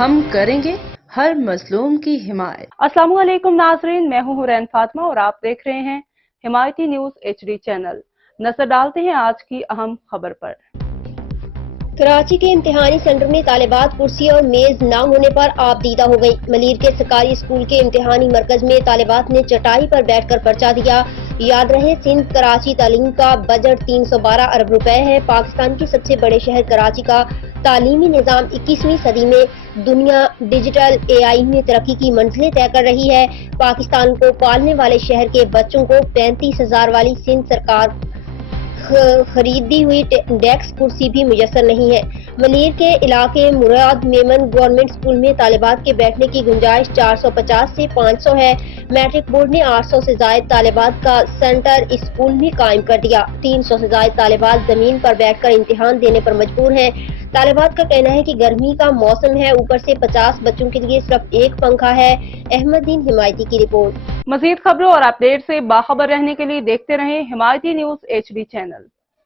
ہم کریں گے ہر مظلوم کی حمایت۔ السلام علیکم ناظرین، میں ہوں حورین فاطمہ اور آپ دیکھ رہے ہیں حمایتی نیوز HD چینل۔ نظر ڈالتے ہیں آج کی اہم خبر پر۔ کراچی کے امتحانی سینٹر میں طالبات کرسی اور میز نہ ہونے پر آپ دیدہ ہو گئی۔ ملیر کے سرکاری اسکول کے امتحانی مرکز میں طالبات نے چٹائی پر بیٹھ کر پرچہ دیا۔ یاد رہے، سندھ کراچی تعلیم کا بجٹ 312 ارب روپے ہے۔ پاکستان کے سب سے بڑے شہر کراچی کا تعلیمی نظام 21ویں صدی میں دنیا ڈیجیٹل AI میں ترقی کی منزلیں طے کر رہی ہے۔ پاکستان کو پالنے والے شہر کے بچوں کو 35,000 والی سندھ سرکار خریدی ہوئی ڈیسک کرسی بھی میسر نہیں ہے۔ ملیر کے علاقے مراد میمن گورنمنٹ اسکول میں طالبات کے بیٹھنے کی گنجائش 450 سے 500 ہے۔ میٹرک بورڈ نے 800 سے زائد طالبات کا سینٹر اسکول میں قائم کر دیا۔ 300 سے زائد طالبات زمین پر بیٹھ کر امتحان دینے پر مجبور ہیں۔ طالبات کا کہنا ہے کہ گرمی کا موسم ہے، اوپر سے 50 بچوں کے لیے صرف ایک پنکھا ہے۔ احمد دین حمایتی کی رپورٹ۔ مزید خبروں اور اپڈیٹ سے باخبر رہنے کے لیے دیکھتے رہیں حمایتی نیوز HD چینل۔